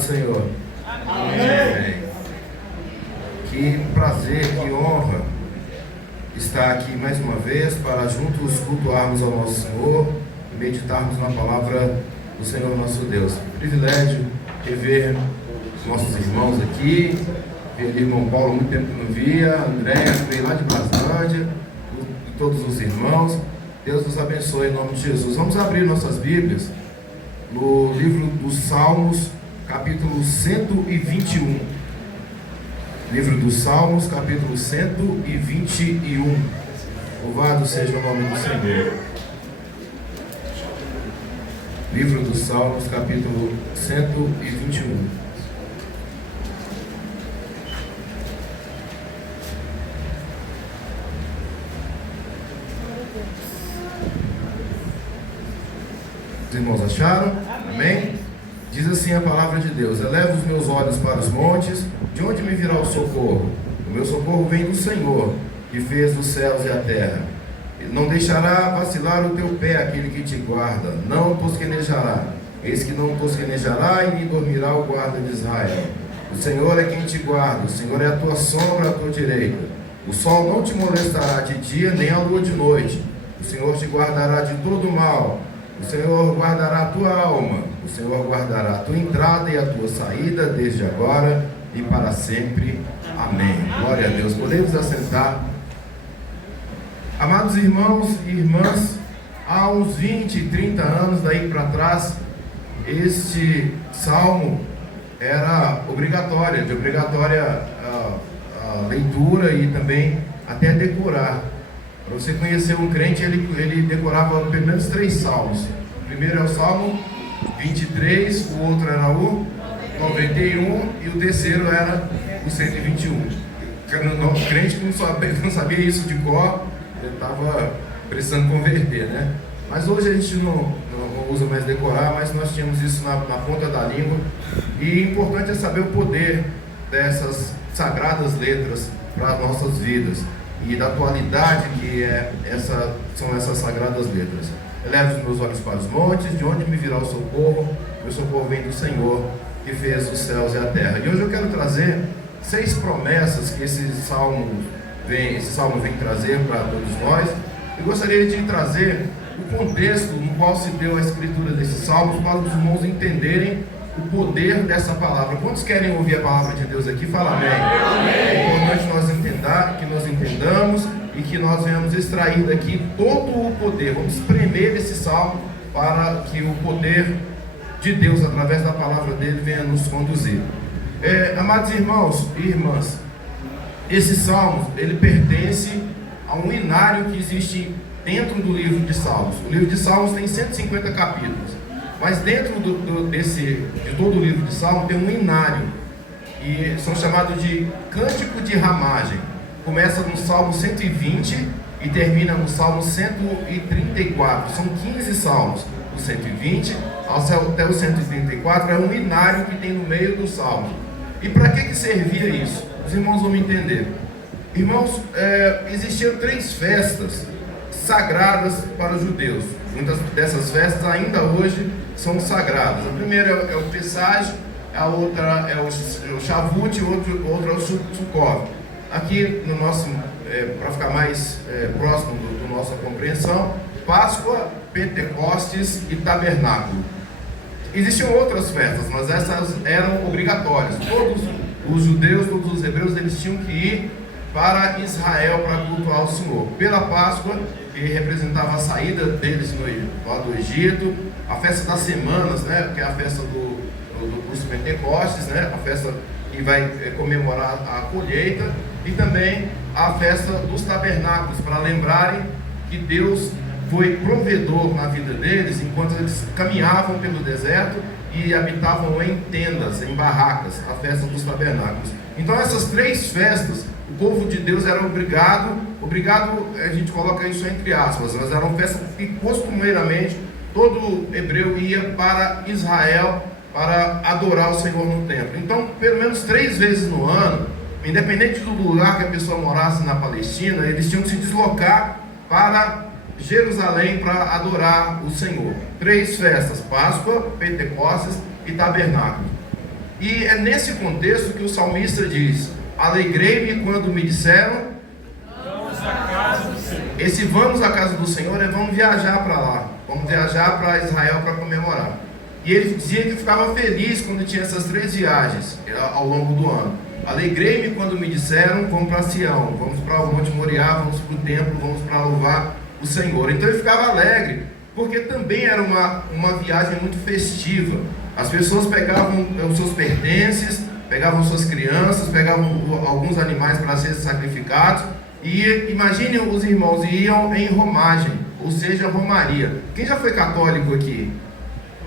do Senhor. Amém. Que prazer, que honra estar aqui mais uma vez para juntos cultuarmos ao nosso Senhor e meditarmos na palavra do Senhor nosso Deus. Privilégio rever nossos irmãos aqui, ver o irmão Paulo, muito tempo que não via, André, que veio lá de Braslândia, e todos os irmãos. Deus nos abençoe em nome de Jesus. Vamos abrir nossas Bíblias no livro dos Salmos, capítulo 121. Livro dos Salmos, capítulo 121. Louvado seja o nome do Senhor. Livro dos Salmos, capítulo 121. Os irmãos acharam? Amém? Diz assim a palavra de Deus: elevo os meus olhos para os montes, de onde me virá o socorro? O meu socorro vem do Senhor, que fez os céus e a terra. Ele não deixará vacilar o teu pé aquele que te guarda, não tosquenejará. Eis que não tosquenejará e nem dormirá o guarda de Israel. O Senhor é quem te guarda, o Senhor é a tua sombra à tua direita. O sol não te molestará de dia, nem a lua de noite. O Senhor te guardará de todo mal. O Senhor guardará a tua alma, o Senhor guardará a tua entrada e a tua saída, desde agora e para sempre. Amém. Glória a Deus. Podemos assentar. Amados irmãos e irmãs, há uns 20, 30 anos daí para trás, este salmo era obrigatória, de obrigatória a leitura e também até decorar. Para você conhecer um crente, ele decorava pelo menos 3 salmos. O primeiro é o Salmo 23, o outro era o 91 e o terceiro era o 121. O crente que não sabia isso de cor, ele estava precisando converter, né? Mas hoje a gente não usa mais decorar, mas nós tínhamos isso na ponta da língua. E importante é saber o poder dessas sagradas letras para as nossas vidas e da atualidade que são essas sagradas letras. Elevo os meus olhos para os montes, de onde me virá o socorro? Meu socorro vem do Senhor, que fez os céus e a terra. E hoje eu quero trazer 6 promessas que esse salmo vem trazer para todos nós. Eu gostaria de trazer o contexto no qual se deu a escritura desses salmos, para os irmãos entenderem o poder dessa palavra. Quantos querem ouvir a palavra de Deus aqui? Fala amém. É importante que nós entendamos e que nós venhamos extrair daqui todo o poder. Vamos espremer esse salmo para que o poder de Deus, através da palavra dele, venha nos conduzir. Amados irmãos e irmãs, esse salmo, ele pertence a um inário que existe dentro do livro de Salmos. O livro de Salmos tem 150 capítulos. Mas dentro de todo o livro de Salmos tem um inário, e são chamados de cântico de ramagem. Começa no Salmo 120 e termina no Salmo 134. São 15 salmos. Do 120 até o 134 é um inário que tem no meio do salmo. E para que servia isso? Os irmãos vão me entender. Irmãos, existiam 3 festas sagradas para os judeus. Muitas dessas festas ainda hoje são sagradas. A primeira é o Pessach, a outra é o Shavuot e outra é o Sukkot. Aqui no nosso, para ficar mais próximo da nossa compreensão, Páscoa, Pentecostes e Tabernáculo. Existiam outras festas, mas essas eram obrigatórias. Todos os judeus, todos os hebreus, eles tinham que ir para Israel para cultuar o Senhor. Pela Páscoa, que representava a saída deles lá do Egito, a festa das semanas, né, que é a festa dos Pentecostes, né, a festa que vai comemorar a colheita, e também a festa dos tabernáculos, para lembrarem que Deus foi provedor na vida deles enquanto eles caminhavam pelo deserto e habitavam em tendas, em barracas, a festa dos tabernáculos. Então essas 3 festas, o povo de Deus era obrigado, a gente coloca isso entre aspas, mas eram festas que costumeiramente todo hebreu ia para Israel para adorar o Senhor no templo. Então, pelo menos 3 vezes no ano, independente do lugar que a pessoa morasse na Palestina, eles tinham que se deslocar para Jerusalém para adorar o Senhor. 3 festas: Páscoa, Pentecostes e Tabernáculo. E é nesse contexto que o salmista diz: alegrei-me quando me disseram, vamos à casa do Senhor. Esse vamos à casa do Senhor é vamos viajar para lá, vamos viajar para Israel para comemorar. E ele dizia que ficava feliz quando tinha essas 3 viagens ao longo do ano. Alegrei-me quando me disseram, vamos para Sião, vamos para o Monte Moriá, vamos para o templo, vamos para louvar o Senhor. Então ele ficava alegre, porque também era uma viagem muito festiva. As pessoas pegavam os seus pertences, pegavam suas crianças, pegavam alguns animais para serem sacrificados. E imagine os irmãos, iam em romagem, ou seja, romaria. Quem já foi católico aqui?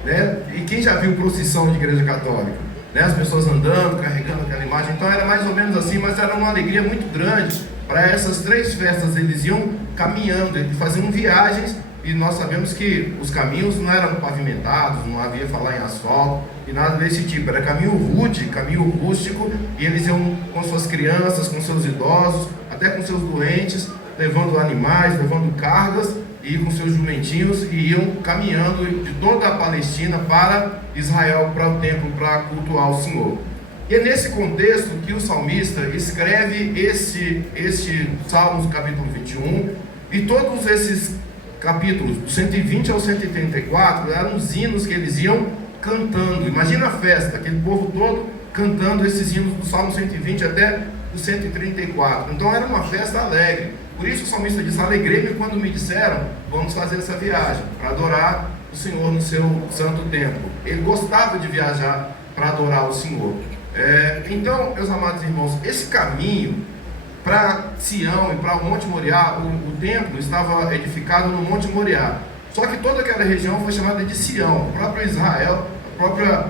Né? E quem já viu procissão de igreja católica? Né? As pessoas andando, carregando aquela imagem. Então era mais ou menos assim, mas era uma alegria muito grande. Para essas 3 festas eles iam caminhando, eles faziam viagens. E nós sabemos que os caminhos não eram pavimentados, não havia falar em asfalto e nada desse tipo. Era caminho rude, caminho rústico, e eles iam com suas crianças, com seus idosos, até com seus doentes, levando animais, levando cargas, e com seus jumentinhos, e iam caminhando de toda a Palestina para Israel, para o templo, para cultuar o Senhor. E é nesse contexto que o salmista escreve este Salmos capítulo 21, e todos esses capítulos, do 120 ao 134, eram os hinos que eles iam cantando. Imagina a festa, aquele povo todo cantando esses hinos do Salmo 120 até o 134. Então era uma festa alegre. Por isso o salmista diz: alegrei-me quando me disseram, vamos fazer essa viagem para adorar o Senhor no seu santo templo. Ele gostava de viajar para adorar o Senhor. Então, meus amados irmãos, esse caminho para Sião e para o Monte Moriá, o templo estava edificado no Monte Moriá. Só que toda aquela região foi chamada de Sião. O próprio Israel, a própria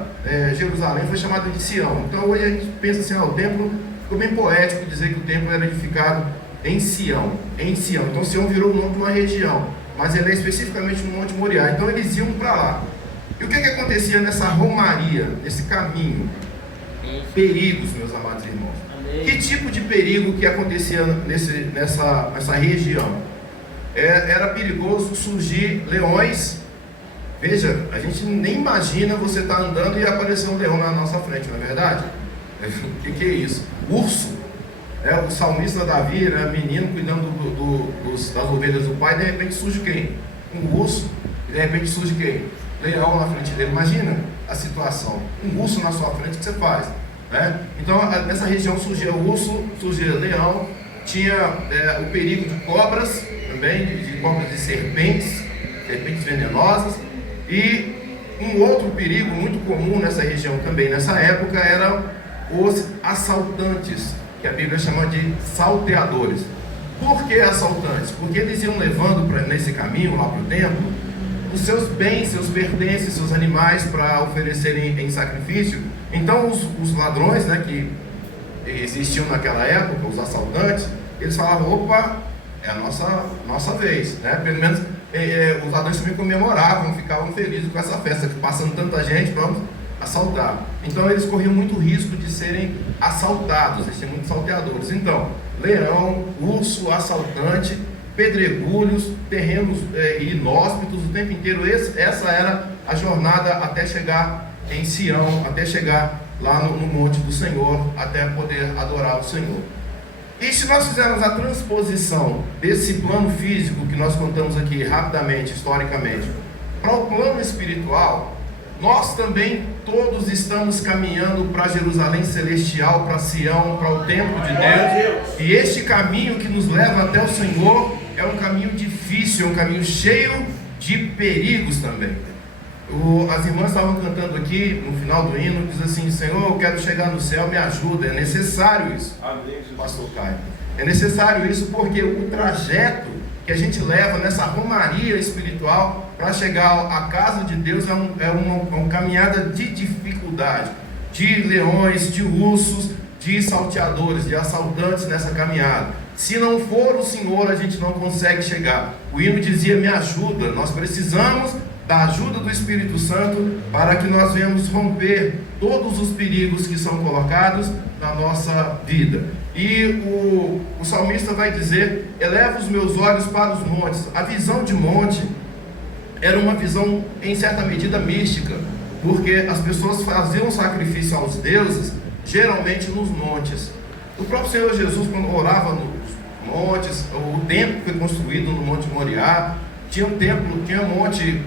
Jerusalém foi chamada de Sião. Então hoje a gente pensa assim: o templo, ficou bem poético dizer que o templo era edificado em Sião. Então Sião virou o nome de uma região, mas ele é especificamente no Monte Moriá. Então eles iam para lá. E o que acontecia nessa romaria, nesse caminho? Perigos, meus amados irmãos. Que tipo de perigo que acontecia nessa região? Era perigoso surgir leões. Veja, a gente nem imagina você estar andando e aparecer um leão na nossa frente, não é verdade? O que é isso? Urso. O salmista Davi era menino cuidando das ovelhas do pai, de repente surge quem? Um urso. E de repente surge quem? Leão na frente dele. Imagina a situação. Um urso na sua frente, o que você faz? Então nessa região surgia urso, surgia leão, tinha o perigo de cobras também, de cobras de serpentes venenosas, e um outro perigo muito comum nessa região também, nessa época, eram os assaltantes, que a Bíblia chama de salteadores. Por que assaltantes? Porque eles iam levando nesse caminho lá para o templo os seus bens, seus pertences, seus animais para oferecerem em sacrifício. Então os ladrões, que existiam naquela época, os assaltantes, eles falavam: opa, é a nossa vez, Pelo menos os ladrões também comemoravam, ficavam felizes com essa festa, que passando tanta gente, vamos assaltar. Então eles corriam muito risco de serem assaltados, existiam muitos salteadores. Então, leão, urso, assaltante, pedregulhos, terrenos inóspitos o tempo inteiro. Essa era a jornada até chegar em Sião, até chegar lá no monte do Senhor, até poder adorar o Senhor. E se nós fizermos a transposição desse plano físico que nós contamos aqui rapidamente, historicamente, para o plano espiritual, nós também todos estamos caminhando para Jerusalém celestial, para Sião, para o templo de Deus. E este caminho que nos leva até o Senhor é um caminho difícil, é um caminho cheio de perigos também. As irmãs estavam cantando aqui no final do hino, diz assim: Senhor, eu quero chegar no céu, me ajuda. É necessário isso, pastor Caio. É necessário isso porque o trajeto que a gente leva nessa romaria espiritual para chegar à casa de Deus é uma caminhada de dificuldade, de leões, de ursos, de salteadores, de assaltantes nessa caminhada. Se não for o Senhor, a gente não consegue chegar. O hino dizia: me ajuda. Nós precisamos da ajuda do Espírito Santo para que nós venhamos romper todos os perigos que são colocados na nossa vida. E o salmista vai dizer: eleva os meus olhos para os montes. A visão de monte era uma visão em certa medida mística. porque as pessoas faziam sacrifício aos deuses, geralmente nos montes. O próprio Senhor Jesus, quando orava nos montes, o templo foi construído no Monte Moriá, tinha um templo, tinha um monte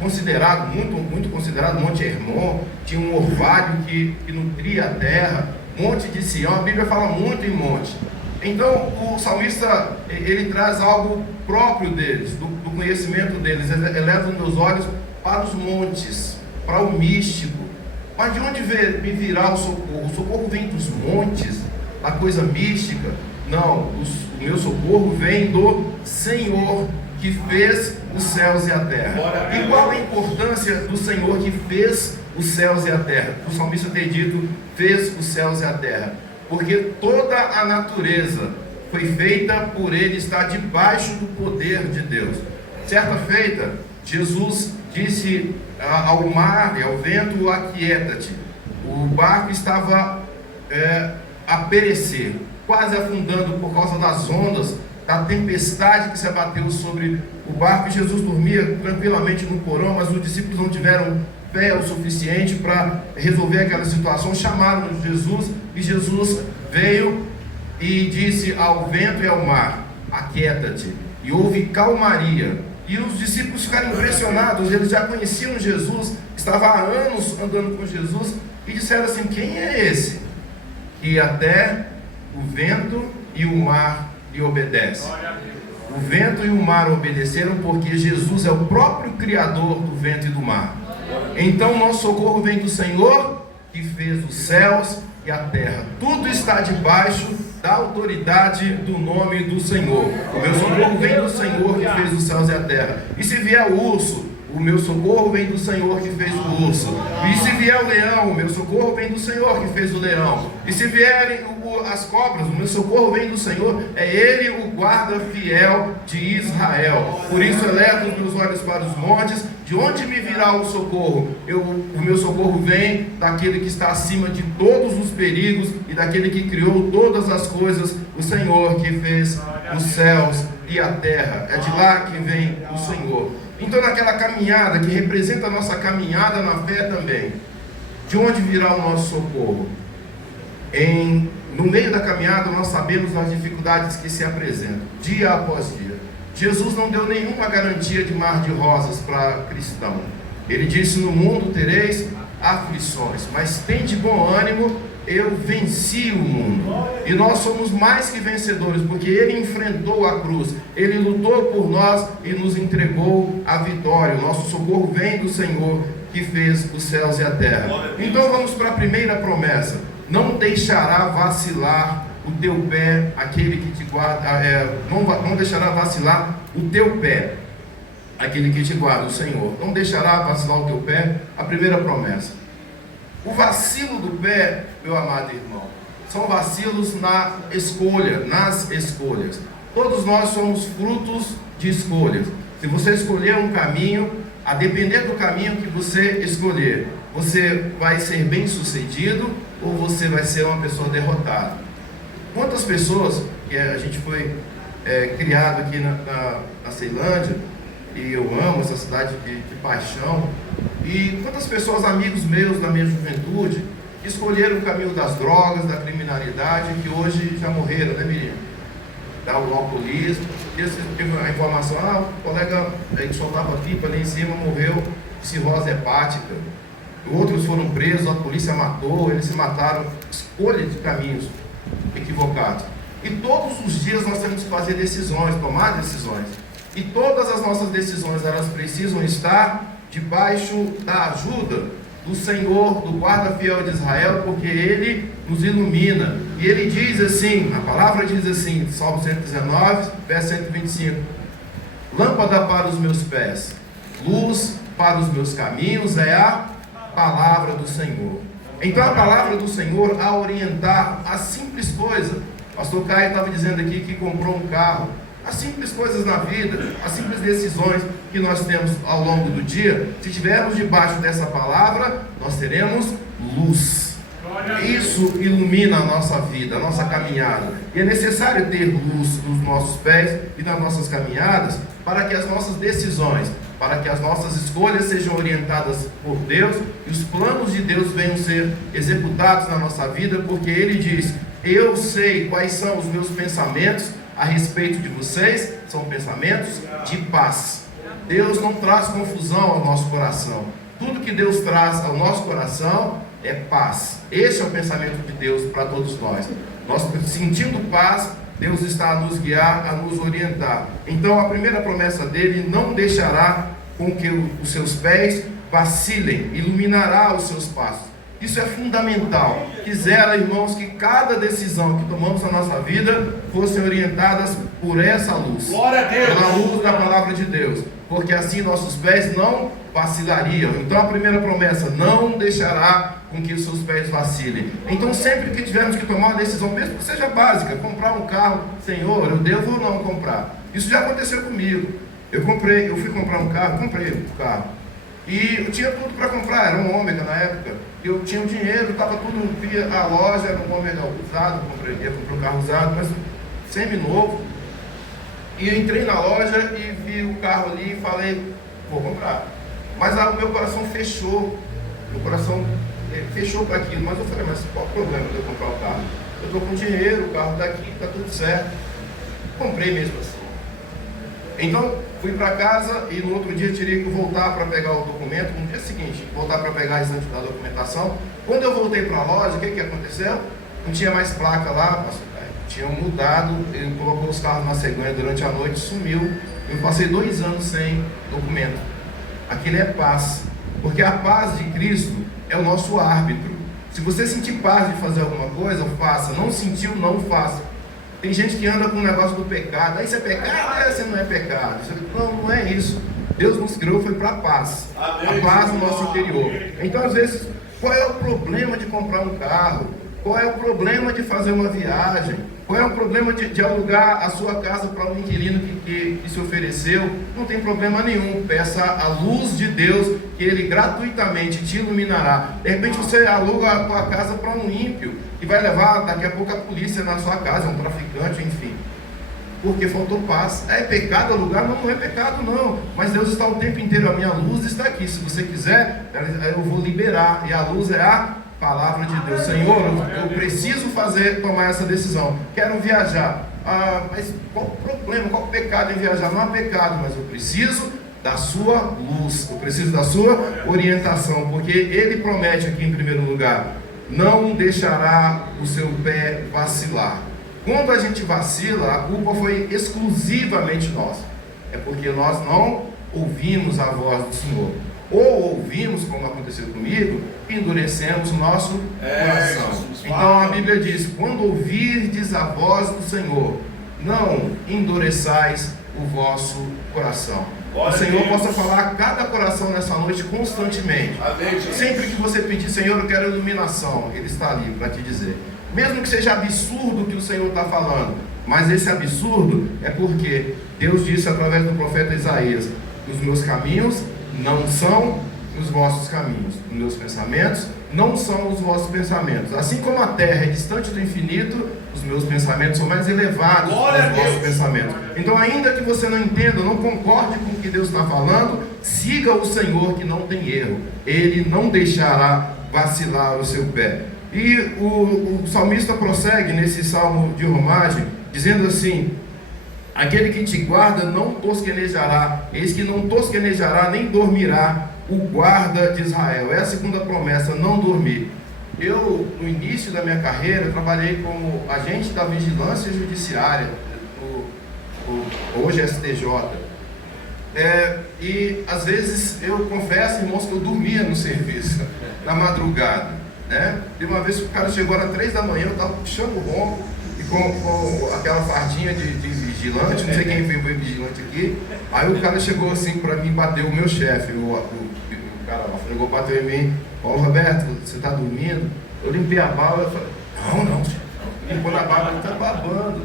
considerado, muito considerado, Monte Hermon, tinha um orvalho que nutria a terra, Monte de Sião, a Bíblia fala muito em monte. Então o salmista, ele traz algo próprio deles, do conhecimento deles, eleva os meus olhos para os montes, para o místico. Mas de onde me virá o socorro? O socorro vem dos montes, a coisa mística? Não, o meu socorro vem do Senhor que fez os céus e a terra. E qual a importância do Senhor que fez os céus e a terra? O salmista tem dito, fez os céus e a terra, porque toda a natureza foi feita por Ele, está debaixo do poder de Deus. Certa feita, Jesus disse ao mar e ao vento, aquieta-te. O barco estava a perecer, quase afundando por causa das ondas, da tempestade que se abateu sobre o barco. E Jesus dormia tranquilamente no porão, mas os discípulos não tiveram fé o suficiente para resolver aquela situação. Chamaram Jesus, e Jesus veio e disse ao vento e ao mar, aquieta-te, e houve calmaria. E os discípulos ficaram impressionados, eles já conheciam Jesus, estavam há anos andando com Jesus, e disseram assim, quem é esse? E até o vento e o mar lhe obedecem. O vento e o mar obedeceram porque Jesus é o próprio Criador do vento e do mar. Então nosso socorro vem do Senhor que fez os céus e a terra. Tudo está debaixo da autoridade do nome do Senhor. O meu socorro vem do Senhor que fez os céus e a terra. E se vier o urso, o meu socorro vem do Senhor que fez o urso. E se vier o leão, o meu socorro vem do Senhor que fez o leão. E se vierem as cobras, o meu socorro vem do Senhor. É Ele o guarda fiel de Israel. Por isso elevo os meus olhos para os montes. De onde me virá o socorro? O meu socorro vem daquele que está acima de todos os perigos e daquele que criou todas as coisas, o Senhor que fez os céus e a terra. É de lá que vem o Senhor. Então naquela caminhada, que representa a nossa caminhada na fé também, de onde virá o nosso socorro? No meio da caminhada nós sabemos das dificuldades que se apresentam, dia após dia. Jesus não deu nenhuma garantia de mar de rosas para cristão. Ele disse, no mundo tereis aflições, mas tende bom ânimo, eu venci o mundo. E nós somos mais que vencedores, porque Ele enfrentou a cruz, Ele lutou por nós e nos entregou a vitória. O nosso socorro vem do Senhor que fez os céus e a terra. Então vamos para a primeira promessa: não deixará vacilar o teu pé, aquele que te guarda, não deixará vacilar o teu pé, aquele que te guarda, o Senhor. Não deixará vacilar o teu pé, a primeira promessa. O vacilo do pé, meu amado irmão, são vacilos nas escolhas. Todos nós somos frutos de escolhas. Se você escolher um caminho, a depender do caminho que você escolher, você vai ser bem sucedido ou você vai ser uma pessoa derrotada. Quantas pessoas, que a gente foi criado aqui na Ceilândia, e eu amo essa cidade de paixão, e quantas pessoas, amigos meus da minha juventude, escolheram o caminho das drogas, da criminalidade, que hoje já morreram, né, menino? Da alcoolismo. E você teve a informação, o colega que soltava pipa ali em cima morreu de cirrose hepática. Outros foram presos, a polícia matou, eles se mataram. Escolha de caminhos equivocados. E todos os dias nós temos que fazer decisões, tomar decisões. E todas as nossas decisões, elas precisam estar debaixo da ajuda do Senhor, do guarda fiel de Israel, porque Ele nos ilumina. E Ele diz assim, a palavra diz assim, Salmo 119, verso 125: lâmpada para os meus pés, luz para os meus caminhos é a palavra do Senhor. Então a palavra do Senhor a orientar a simples coisa. O pastor Caio estava dizendo aqui que comprou um carro. As simples coisas na vida, as simples decisões que nós temos ao longo do dia, se estivermos debaixo dessa palavra, nós teremos luz. Isso ilumina a nossa vida, a nossa caminhada. E é necessário ter luz nos nossos pés e nas nossas caminhadas, para que as nossas decisões, para que as nossas escolhas sejam orientadas por Deus e os planos de Deus venham ser executados na nossa vida, porque Ele diz: eu sei quais são os meus pensamentos a respeito de vocês, são pensamentos de paz. Deus não traz confusão ao nosso coração. Tudo que Deus traz ao nosso coração é paz. Esse é o pensamento de Deus para todos nós. Nós sentindo paz, Deus está a nos guiar, a nos orientar. Então a primeira promessa dele: não deixará com que os seus pés vacilem, iluminará os seus passos. Isso é fundamental. Quisera, irmãos, que cada decisão que tomamos na nossa vida fossem orientadas por essa luz. Glória a Deus. Pela luz da palavra de Deus. Porque assim nossos pés não vacilariam. Então a primeira promessa: não deixará com que os seus pés vacilem. Então sempre que tivermos que tomar uma decisão, mesmo que seja básica, comprar um carro, Senhor, eu devo ou não comprar? Isso já aconteceu comigo. Eu fui comprar um carro, comprei o carro. E eu tinha tudo para comprar, era um Ômega na época. Eu tinha o dinheiro, estava tudo, via a loja, era um Ômega usado, comprei um carro usado, mas semi-novo. E eu entrei na loja e vi o carro ali e falei: vou comprar. Mas o meu coração fechou. Meu coração fechou para aquilo. Mas eu falei: mas qual o problema de eu comprar o carro? Eu estou com dinheiro, o carro está aqui, está tudo certo. Comprei mesmo assim. Então fui para casa e no outro dia teria que voltar para pegar o documento. No dia seguinte, voltar para pegar a restante da documentação. Quando eu voltei para a loja, o que aconteceu? Não tinha mais placa lá, tinham mudado. Ele colocou os carros na cegonha durante a noite, sumiu. Eu passei 2 anos sem documento. Aquilo é paz, porque a paz de Cristo é o nosso árbitro. Se você sentir paz de fazer alguma coisa, faça. Não sentiu, não faça. Tem gente que anda com o negócio do pecado. Aí isso é pecado, esse não é pecado. Não é isso. Deus nos criou foi para a paz. A paz no nosso interior. Então às vezes, qual é o problema de comprar um carro? Qual é o problema de fazer uma viagem? Qual é o problema de alugar a sua casa para um inquilino que se ofereceu? Não tem problema nenhum. Peça a luz de Deus, que Ele gratuitamente te iluminará. De repente você aluga a tua casa para um ímpio e vai levar daqui a pouco a polícia na sua casa, um traficante, enfim. Porque faltou paz. É pecado alugar? Não é pecado não. Mas Deus está o tempo inteiro. A minha luz está aqui. Se você quiser, eu vou liberar. E a luz é a palavra de Deus. Senhor, eu preciso tomar essa decisão. Quero viajar. Mas qual o problema? Qual o pecado em viajar? Não há pecado, mas eu preciso da sua luz. Eu preciso da sua orientação. Porque Ele promete aqui em primeiro lugar: não deixará o seu pé vacilar. Quando a gente vacila, a culpa foi exclusivamente nossa. É porque nós não ouvimos a voz do Senhor. Ou ouvimos, como aconteceu comigo, e endurecemos o nosso coração. Então a Bíblia diz: quando ouvirdes a voz do Senhor, não endureçais o vosso coração. O Senhor possa falar a cada coração nessa noite constantemente. Sempre que você pedir: Senhor, eu quero iluminação, Ele está ali para te dizer. Mesmo que seja absurdo o que o Senhor está falando, mas esse absurdo é porque Deus disse através do profeta Isaías: os meus caminhos não são os vossos caminhos, os meus pensamentos não são os vossos pensamentos. Assim como a terra é distante do infinito, os meus pensamentos são mais elevados do que os vossos pensamentos. Então, ainda que você não entenda, não concorde com o que Deus está falando, siga o Senhor, que não tem erro. Ele não deixará vacilar o seu pé. E o salmista prossegue nesse salmo de romagem, dizendo assim: aquele que te guarda não tosquenejará, eis que não tosquenejará nem dormirá o guarda de Israel. É a segunda promessa: não dormir. Eu, no início da minha carreira, trabalhei como agente da vigilância judiciária, hoje STJ. E às vezes eu confesso, irmãos, que eu dormia no serviço, na madrugada. De uma vez que o cara chegou às 3 da manhã, eu estava puxando o ronco e com aquela fardinha de vigilante, não sei quem foi vigilante aqui. Aí o cara chegou assim para mim, bateu, o meu chefe, o cara lá, chegou, bateu em mim: Paulo Roberto, você está dormindo? Eu limpei a baba, eu falei: não, limpando a baba, ele está babando.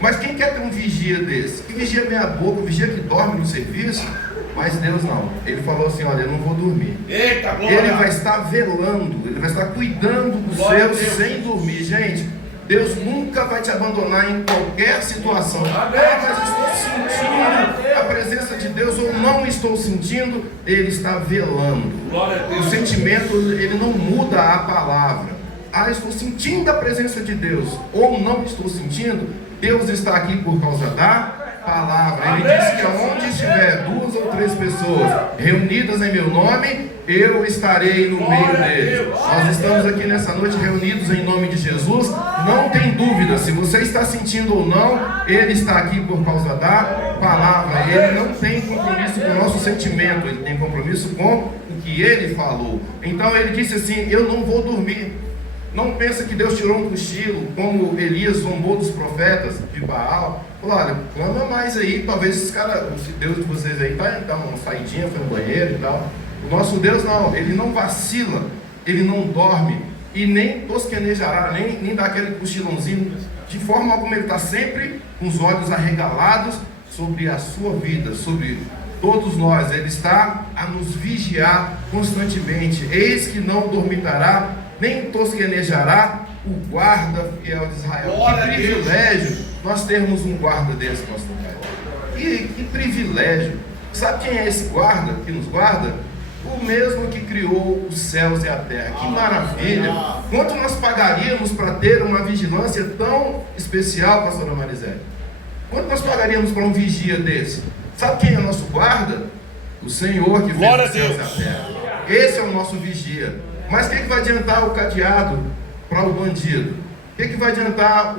Mas quem quer ter um vigia desse? Que vigia meia boca, vigia que dorme no serviço? Mas Deus não. Ele falou assim: olha, eu não vou dormir. Eita, glória! Ele vai estar velando, Ele vai estar cuidando dos seus sem dormir. Gente, Deus nunca vai te abandonar em qualquer situação. Ah, mas estou sentindo a presença de Deus ou não estou sentindo, Ele está velando. O sentimento, ele não muda a palavra. Ah, estou sentindo a presença de Deus ou não estou sentindo, Deus está aqui por causa da palavra. Ele disse que onde estiver 2 ou 3 pessoas reunidas em meu nome, eu estarei no meio deles. Nós estamos aqui nessa noite reunidos em nome de Jesus. Não tem dúvida, se você está sentindo ou não, Ele está aqui por causa da palavra. Ele não tem compromisso com o nosso sentimento, Ele tem compromisso com o que Ele falou. Então Ele disse assim: eu não vou dormir. Não pensa que Deus tirou um cochilo, como Elias zombou dos profetas de Baal. Falou: olha, clama mais aí, talvez esses caras, o Deus de vocês aí vai dar uma saidinha, foi no banheiro e tal. O nosso Deus não, Ele não vacila, Ele não dorme e nem tosquenejará, nem dá aquele cochilãozinho. De forma alguma, Ele está sempre com os olhos arregalados sobre a sua vida, sobre todos nós. Ele está a nos vigiar constantemente. Eis que não dormitará, nem tosquenejará o guarda fiel de Israel. Que privilégio nós termos um guarda desse, pastor Caio. Que privilégio. Sabe quem é esse guarda que nos guarda? O mesmo que criou os céus e a terra. Que maravilha. Quanto nós pagaríamos para ter uma vigilância tão especial, pastora Marisete? Quanto nós pagaríamos para um vigia desse? Sabe quem é o nosso guarda? O Senhor que fez os céus e a terra. Esse é o nosso vigia. Mas o que vai adiantar o cadeado para o bandido? O que vai adiantar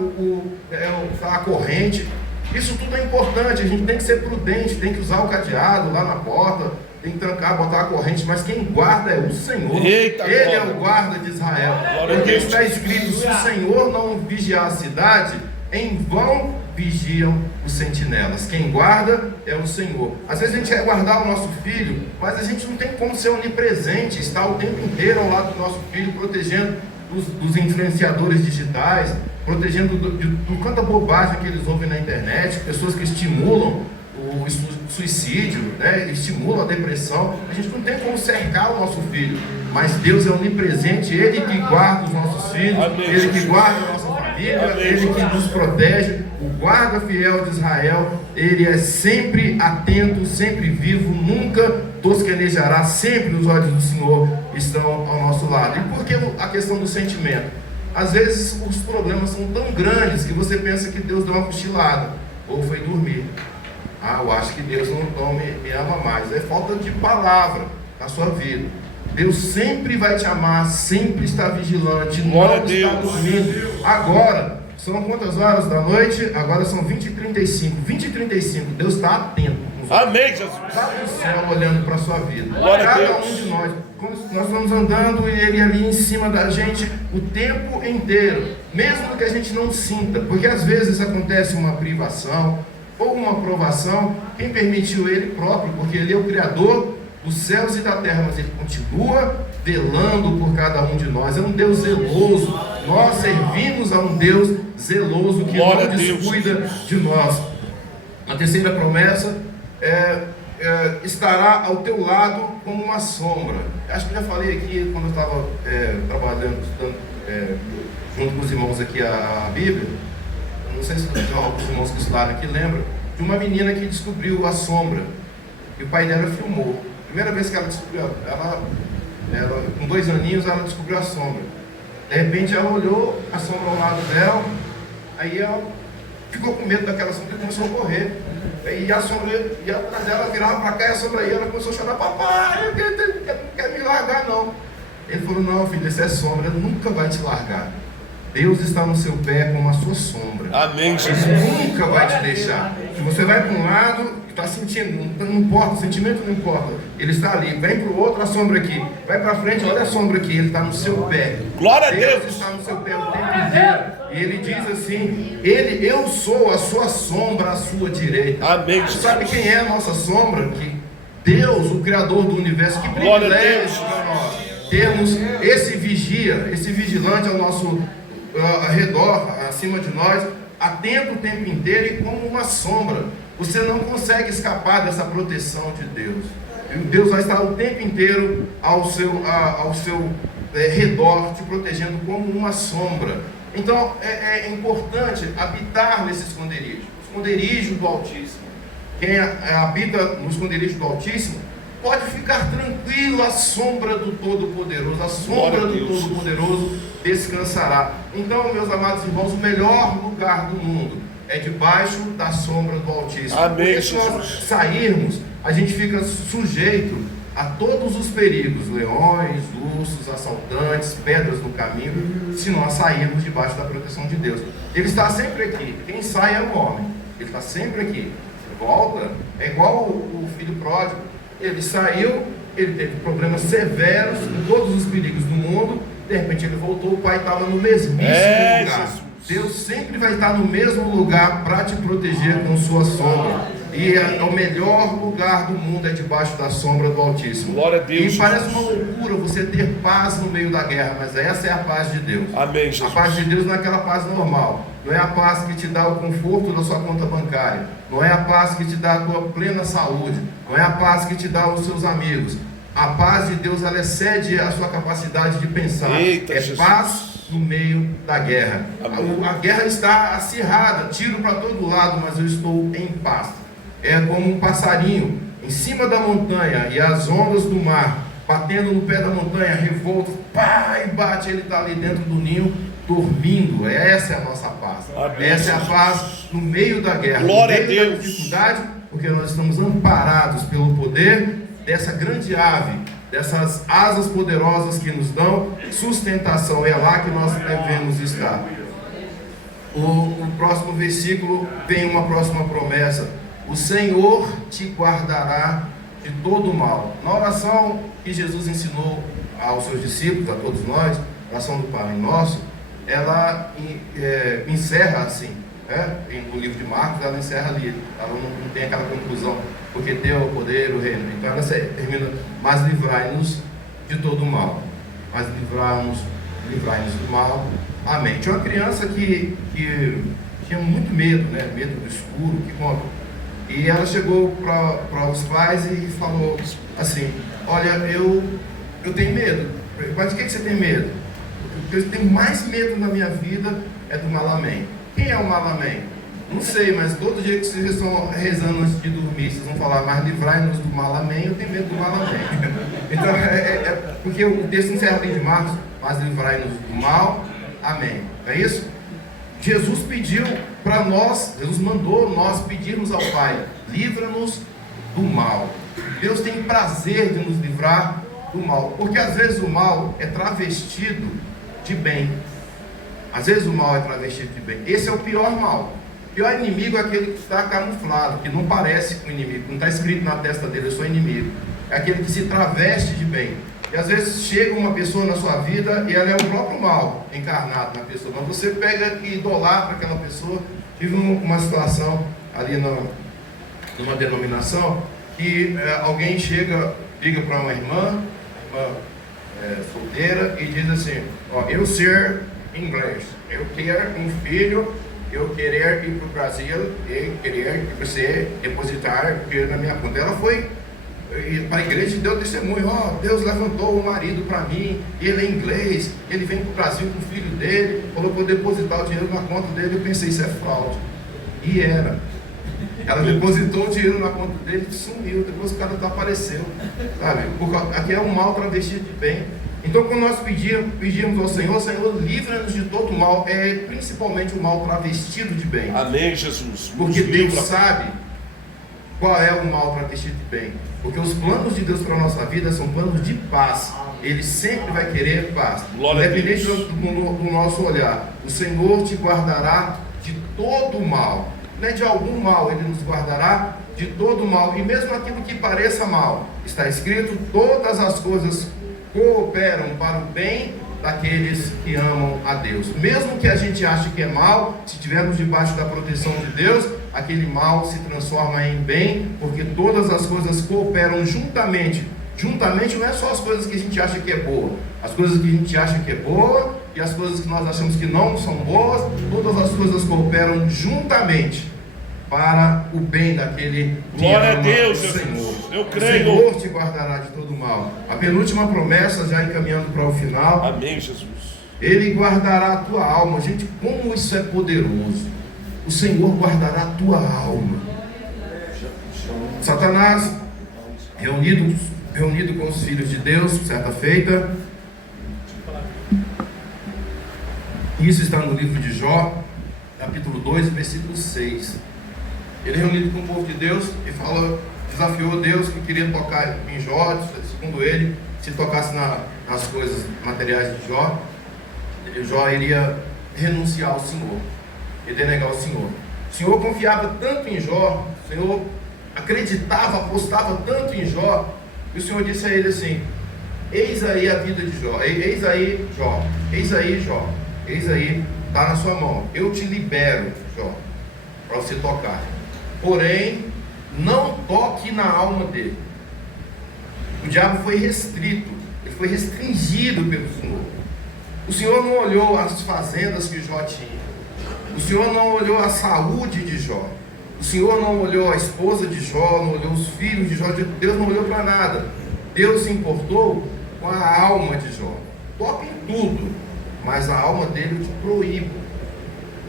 a corrente? Isso tudo é importante, a gente tem que ser prudente, tem que usar o cadeado lá na porta, tem que trancar, botar a corrente, mas quem guarda é o Senhor. Ele é o guarda de Israel. Porque está escrito: se o Senhor não vigiar a cidade, em vão vigiam os sentinelas. Quem guarda é o Senhor. Às vezes a gente quer guardar o nosso filho, mas a gente não tem como ser onipresente, estar o tempo inteiro ao lado do nosso filho, protegendo dos influenciadores digitais, protegendo do quanta bobagem que eles ouvem na internet, pessoas que estimulam o suicídio, né? Estimulam a depressão. A gente não tem como cercar o nosso filho, mas Deus é onipresente, Ele que guarda os nossos filhos, Ele que guarda a nossa família, Ele que nos protege. O guarda fiel de Israel, Ele é sempre atento, sempre vivo, nunca tosquenejará, sempre os olhos do Senhor estão ao nosso lado. E por que a questão do sentimento? Às vezes os problemas são tão grandes que você pensa que Deus deu uma cochilada, ou foi dormir. Ah, eu acho que Deus não me ama mais. É falta de palavra na sua vida. Deus sempre vai te amar, sempre está vigilante, não está dormindo. Agora, são quantas horas da noite? Agora são 20h35. 20h35, Deus está atento. Amém, Jesus. Está no céu olhando para a sua vida. Cada um de nós. Nós estamos andando e Ele ali em cima da gente o tempo inteiro. Mesmo que a gente não sinta. Porque às vezes acontece uma privação ou uma provação. Quem permitiu? Ele próprio. Porque Ele é o Criador dos céus e da terra. Mas Ele continua velando por cada um de nós. É um Deus zeloso. Nós servimos a um Deus zeloso que não descuida de nós. A terceira promessa estará ao teu lado como uma sombra. Acho que já falei aqui quando eu estava trabalhando, estudando junto com os irmãos aqui a Bíblia. Não sei se alguns irmãos que estudaram aqui lembram de uma menina que descobriu a sombra e o pai dela filmou. Primeira vez que ela descobriu, ela com 2 aninhos ela descobriu a sombra. De repente ela olhou a sombra ao lado dela, aí ela ficou com medo daquela sombra e começou a correr. E a sombra ia atrás dela, virava para cá e a sombra ia, ela começou a chorar: papai, não quer me largar não. Ele falou: não, filho, essa é sombra, ele nunca vai te largar. Deus está no seu pé como a sua sombra. Amém, Jesus. Ele nunca vai te deixar. Se você vai para um lado, está sentindo, não importa, o sentimento não importa. Ele está ali, vem para o outro, a sombra aqui. Vai para frente, olha a sombra aqui, ele está no seu pé. Glória a Deus. Deus está no seu pé o tempo inteiro. E ele diz assim: eu sou a sua sombra à sua direita. Amém. Sabe quem é a nossa sombra? Que Deus, o Criador do universo. Que privilégio para nós termos esse vigia, esse vigilante ao nosso redor, acima de nós, atento o tempo inteiro e como uma sombra. Você não consegue escapar dessa proteção de Deus. E Deus vai estar o tempo inteiro ao seu redor, te protegendo como uma sombra. Então é importante habitar nesse esconderijo, o esconderijo do Altíssimo. Quem habita no esconderijo do Altíssimo pode ficar tranquilo à sombra do Todo-Poderoso. A sombra do Todo-Poderoso descansará. Então, meus amados irmãos, o melhor lugar do mundo é debaixo da sombra do Altíssimo. Amém. Porque se nós sairmos, a gente fica sujeito a todos os perigos, leões, ursos, assaltantes, pedras no caminho, se nós sairmos debaixo da proteção de Deus. Ele está sempre aqui. Quem sai é o homem. Ele está sempre aqui. Volta, é igual o filho pródigo. Ele saiu, ele teve problemas severos, com todos os perigos do mundo. De repente ele voltou, o pai estava no mesmíssimo lugar. Jesus. Deus sempre vai estar no mesmo lugar para te proteger com sua sombra. E o melhor lugar do mundo é debaixo da sombra do Altíssimo. Glória a Deus. E parece uma loucura você ter paz no meio da guerra, mas essa é a paz de Deus. Amém, Jesus. A paz de Deus não é aquela paz normal. Não é a paz que te dá o conforto da sua conta bancária. Não é a paz que te dá a tua plena saúde. Não é a paz que te dá os seus amigos. A paz de Deus, ela excede a sua capacidade de pensar. Eita, é Jesus. paz no meio da guerra. A guerra está acirrada, tiro para todo lado, mas eu estou em paz. É como um passarinho em cima da montanha e as ondas do mar batendo no pé da montanha, revolta, pá, e bate, ele está ali dentro do ninho, dormindo. Essa é a nossa paz. Amém. Essa é a paz no meio da guerra. Glória no meio a Deus. da dificuldade, porque nós estamos amparados pelo poder dessa grande ave, dessas asas poderosas que nos dão sustentação. É lá que nós devemos estar. O próximo versículo tem uma próxima promessa: o Senhor te guardará de todo o mal. Na oração que Jesus ensinou aos seus discípulos, a todos nós, a oração do Pai Nosso, ela encerra assim, no livro de Marcos, ela encerra ali, ela não tem aquela conclusão, porque teu o poder, o reino. Então ela termina: mas livrai-nos de todo o mal. Mas livrai-nos do mal. Amém. Tinha uma criança que tinha muito medo, medo do escuro, que conta. E ela chegou para os pais e falou assim: olha, eu tenho medo. Mas de que você tem medo? O que eu tenho mais medo na minha vida é do Malamém. Quem é o Malamém? Não sei, mas todo dia que vocês estão rezando antes de dormir, vocês vão falar: mas livrai-nos do Malamém. Eu tenho medo do Malamém. Então, porque o texto encerra ali de Marcos: mas livrai-nos do mal. Amém. É isso? Jesus pediu para nós, Jesus mandou nós pedirmos ao Pai: livra-nos do mal. Deus tem prazer de nos livrar do mal, porque às vezes o mal é travestido de bem. Às vezes o mal é travestido de bem. Esse é o pior mal. O pior inimigo é aquele que está camuflado, que não parece com o inimigo, não está escrito na testa dele: eu sou inimigo. É aquele que se traveste de bem. E às vezes chega uma pessoa na sua vida e ela é o próprio mal encarnado na pessoa. Mas você pega e idolatra aquela pessoa. Tive uma situação ali numa denominação que alguém liga para uma irmã solteira, e diz assim: eu ser inglês, eu quero um filho, eu querer ir para o Brasil e querer que você depositar dinheiro na minha conta. Ela foi para a igreja e deu testemunho: Deus levantou o marido para mim, ele é inglês, ele vem para o Brasil com o filho dele, colocou depositar o dinheiro na conta dele. Eu pensei: isso é fraude. E era. Ela depositou o dinheiro na conta dele e sumiu. Depois o cara desapareceu, sabe? Porque aqui é um mal travestido de bem. Então, quando nós pedimos ao Senhor: Senhor, livra-nos de todo mal, principalmente o mal travestido de bem. Amém, Jesus. Porque Deus sabe qual é o mal travestido de bem. Porque os planos de Deus para a nossa vida são planos de paz. Ele sempre vai querer paz. Independente do nosso olhar, o Senhor te guardará de todo mal. Não é de algum mal, Ele nos guardará de todo mal. E mesmo aquilo que pareça mal, está escrito: todas as coisas cooperam para o bem daqueles que amam a Deus. Mesmo que a gente ache que é mal, se estivermos debaixo da proteção de Deus, aquele mal se transforma em bem, porque todas as coisas cooperam juntamente. Juntamente não é só as coisas que a gente acha que é boa. As coisas que a gente acha que é boa e as coisas que nós achamos que não são boas, todas as coisas cooperam juntamente para o bem daquele que ama o Senhor. eu O creio. Senhor te guardará de todo mal. A penúltima promessa, já encaminhando para o final. Amém, Jesus. Ele guardará a tua alma. Gente, como isso é poderoso. O Senhor guardará a tua alma. Satanás, reunido com os filhos de Deus, certa feita. Isso está no livro de Jó, capítulo 2, versículo 6. Ele reunido com o povo de Deus e desafiou Deus que queria tocar em Jó, segundo ele, se tocasse nas coisas materiais de Jó, Jó iria renunciar ao Senhor e denegar o Senhor. O Senhor confiava tanto em Jó, o Senhor acreditava, apostava tanto em Jó, que o Senhor disse a ele assim: eis aí a vida de Jó, eis aí Jó, eis aí Jó, eis aí, está na sua mão, eu te libero, Jó, para você tocar. Porém, não toque na alma dele. O diabo foi restrito, ele foi restringido pelo Senhor. O Senhor não olhou as fazendas que Jó tinha. O Senhor não olhou a saúde de Jó. O Senhor não olhou a esposa de Jó, não olhou os filhos de Jó. Deus não olhou para nada. Deus se importou com a alma de Jó. Toque em tudo, mas a alma dele eu te proíbo.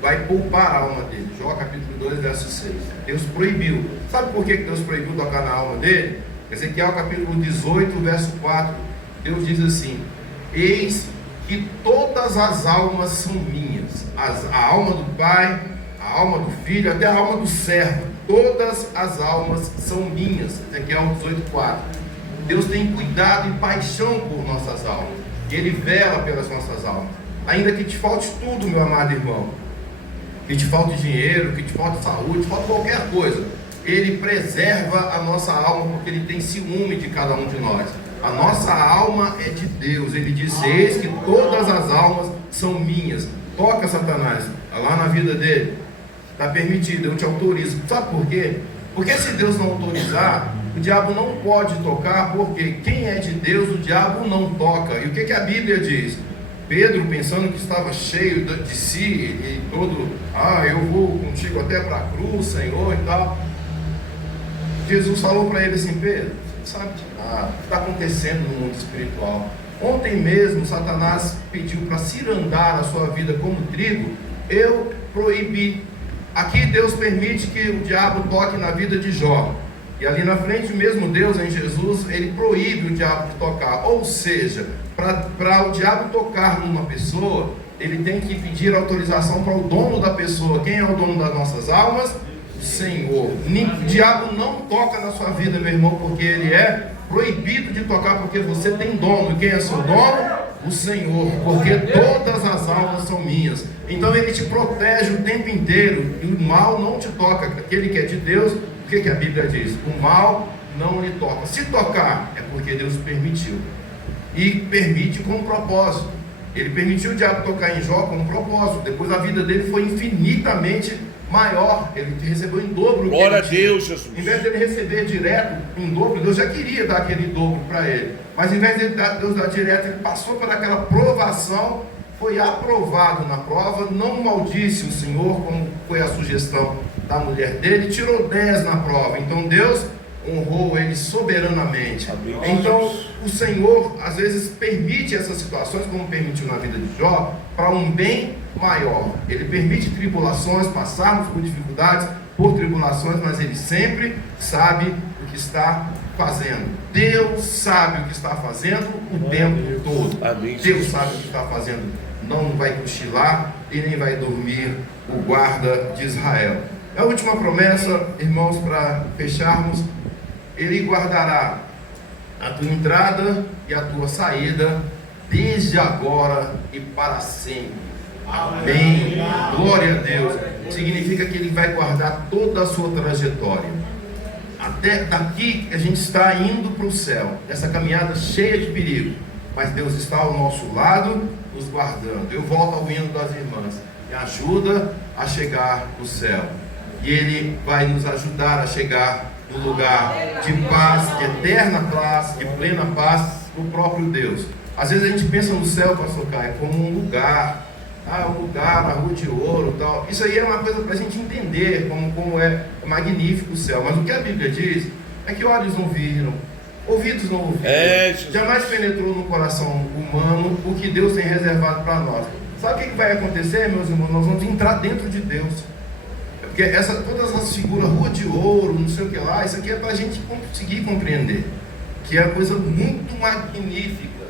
Vai poupar a alma dele. Jó capítulo 2, verso 6. Deus proibiu. Sabe por que Deus proibiu tocar na alma dele? Ezequiel capítulo 18, verso 4. Deus diz assim: eis que todas as almas são minhas. A alma do pai, a alma do filho, até a alma do servo. Todas as almas são minhas. Ezequiel 18, 4. Deus tem cuidado e paixão por nossas almas. Ele vela pelas nossas almas. Ainda que te falte tudo, meu amado irmão, que te falte dinheiro, que te falte saúde, que te falte qualquer coisa, Ele preserva a nossa alma, porque Ele tem ciúme de cada um de nós. A nossa alma é de Deus. Ele disse: eis que todas as almas são minhas. Toca, Satanás, lá na vida dele, está permitido, eu te autorizo. Sabe por quê? Porque se Deus não autorizar, o diabo não pode tocar, porque quem é de Deus, o diabo não toca. E o que a Bíblia diz? Pedro, pensando que estava cheio de si e todo, eu vou contigo até para a cruz, Senhor, e tal. Jesus falou para ele assim: Pedro, você não sabe de nada, o que está acontecendo no mundo espiritual. Ontem mesmo, Satanás pediu para cirandar a sua vida como trigo, eu proibi. Aqui Deus permite que o diabo toque na vida de Jó. E ali na frente, o mesmo Deus, em Jesus, ele proíbe o diabo de tocar. Ou seja, para o diabo tocar numa pessoa, ele tem que pedir autorização para o dono da pessoa. Quem é o dono das nossas almas? O Senhor. O diabo não toca na sua vida, meu irmão, porque ele é proibido de tocar, porque você tem dono. E quem é seu dono? O Senhor. Porque todas as almas são minhas. Então ele te protege o tempo inteiro e o mal não te toca. Aquele que é de Deus, o que a Bíblia diz? O mal não lhe toca. Se tocar, é porque Deus permitiu. E permite com um propósito. Ele permitiu o diabo tocar em Jó com um propósito. Depois a vida dele foi infinitamente maior. Ele recebeu em dobro. Glória a Deus, Jesus. Em vez de ele receber direto em dobro, Deus já queria dar aquele dobro para ele. Mas em vez de Deus dar direto, ele passou por aquela provação, foi aprovado na prova, não maldisse o Senhor, como foi a sugestão da mulher dele, tirou 10 na prova. Então Deus honrou ele soberanamente. Então o Senhor às vezes permite essas situações, como permitiu na vida de Jó, para um bem maior. Ele permite tribulações, passarmos por dificuldades, por tribulações, mas Ele sempre sabe o que está fazendo. Deus sabe o que está fazendo o tempo todo. Deus sabe o que está fazendo. Não vai cochilar e nem vai dormir o guarda de Israel. A última promessa, irmãos, para fecharmos: Ele guardará a tua entrada e a tua saída, desde agora e para sempre. Amém. Glória a Deus. Significa que Ele vai guardar toda a sua trajetória. Até daqui a gente está indo para o céu, essa caminhada cheia de perigo, mas Deus está ao nosso lado, nos guardando. Eu volto ao hino das irmãs: me ajuda a chegar no céu. E Ele vai nos ajudar a chegar no lugar de paz, de eterna paz, de plena paz, no próprio Deus. Às vezes a gente pensa no céu, pastor Caio, como um lugar, um lugar na rua de ouro, tal. Isso aí é uma coisa para a gente entender como é magnífico o céu. Mas o que a Bíblia diz é que olhos não viram, ouvidos não ouviram, jamais penetrou no coração humano o que Deus tem reservado para nós. Sabe o que vai acontecer, meus irmãos? Nós vamos entrar dentro de Deus. Porque todas as figuras, rua de ouro, não sei o que lá, isso aqui é para a gente conseguir compreender, que é uma coisa muito magnífica,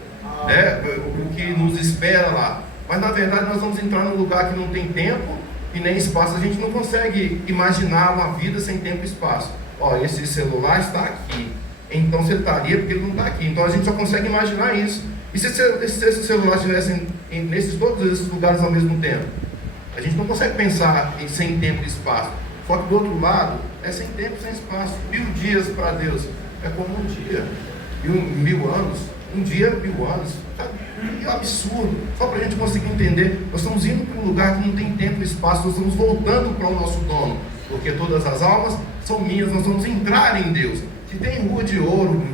né? O que nos espera lá. Mas na verdade nós vamos entrar num lugar que não tem tempo e nem espaço. A gente não consegue imaginar uma vida sem tempo e espaço. Ó, esse celular está aqui, então você estaria porque ele não está aqui. Então a gente só consegue imaginar isso. E se esse celular estivesse todos esses lugares ao mesmo tempo? A gente não consegue pensar em sem tempo e espaço. Só que do outro lado, é sem tempo e sem espaço. 1000 dias para Deus é como um dia. E 1000 anos, um dia, 1000 anos. É um absurdo. Só para a gente conseguir entender, nós estamos indo para um lugar que não tem tempo e espaço. Nós estamos voltando para o nosso dono. Porque todas as almas são minhas. Nós vamos entrar em Deus. Se tem rua de ouro,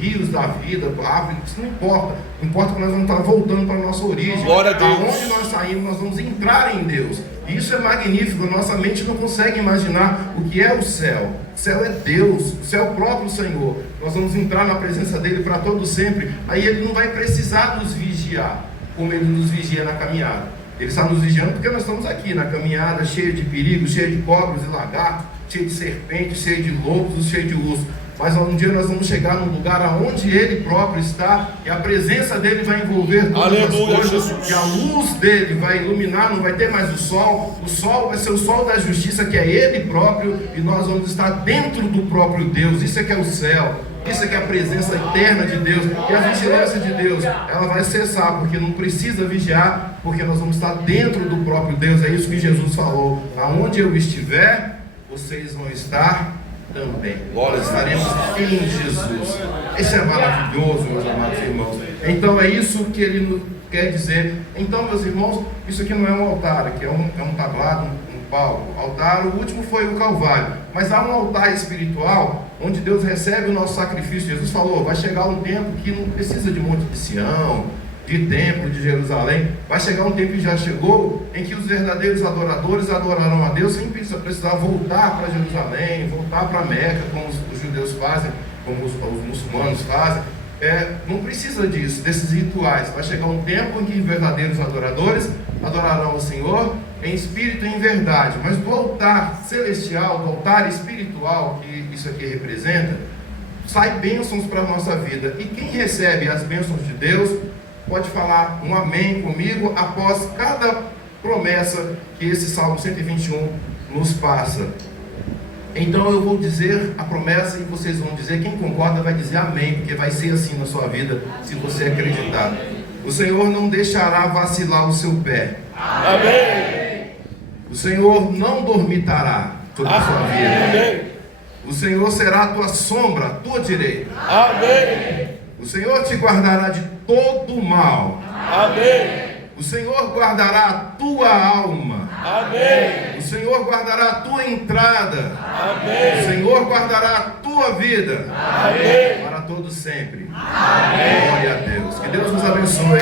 rios da vida, árvores, isso não importa. Importa que nós vamos estar voltando para a nossa origem. Glória a Deus. Aonde nós saímos, nós vamos entrar em Deus. E isso é magnífico. A nossa mente não consegue imaginar o que é o céu. O céu é Deus, o céu é o próprio Senhor. Nós vamos entrar na presença dele para todo sempre. Aí ele não vai precisar nos vigiar, como ele nos vigia na caminhada. Ele está nos vigiando porque nós estamos aqui na caminhada, cheia de perigos, cheia de cobras e lagartos, cheia de serpentes, cheia de lobos, cheia de ursos. Mas um dia nós vamos chegar num lugar onde Ele próprio está, e a presença dele vai envolver todas as coisas, Jesus. E a luz dele vai iluminar, não vai ter mais o sol vai ser o sol da justiça, que é Ele próprio, e nós vamos estar dentro do próprio Deus. Isso é que é o céu, isso é que é a presença eterna de Deus, e a vigilância de Deus, ela vai cessar, porque não precisa vigiar, porque nós vamos estar dentro do próprio Deus. É isso que Jesus falou: aonde eu estiver, vocês vão estar também. Nós estaremos em Jesus. Isso é maravilhoso, meus amados irmãos. Então é isso que ele nos quer dizer. Então, meus irmãos, isso aqui não é um altar, aqui é um tablado, um palco. Altar, o último foi o Calvário. Mas há um altar espiritual onde Deus recebe o nosso sacrifício. Jesus falou: vai chegar um tempo que não precisa de Monte de Sião, de templo de Jerusalém. Vai chegar um tempo, que já chegou, em que os verdadeiros adoradores adorarão a Deus sem precisar voltar para Jerusalém, voltar para Meca, como os judeus fazem, como os muçulmanos fazem. Não precisa disso, desses rituais. Vai chegar um tempo em que verdadeiros adoradores adorarão o Senhor em espírito e em verdade. Mas do altar celestial, do altar espiritual que isso aqui representa, sai bênçãos para a nossa vida. E quem recebe as bênçãos de Deus pode falar um amém comigo após cada promessa que esse Salmo 121 nos passa. Então eu vou dizer a promessa e vocês vão dizer. Quem concorda vai dizer amém, porque vai ser assim na sua vida, se você acreditar. O Senhor não deixará vacilar o seu pé. Amém. O Senhor não dormitará sobre a sua vida. Amém. O Senhor será a tua sombra, a tua direita. Amém. O Senhor te guardará de todo o mal. Amém. O Senhor guardará a tua alma. Amém. O Senhor guardará a tua entrada. Amém. O Senhor guardará a tua vida. Amém. Para todo sempre. Amém. Glória a Deus. Que Deus nos abençoe.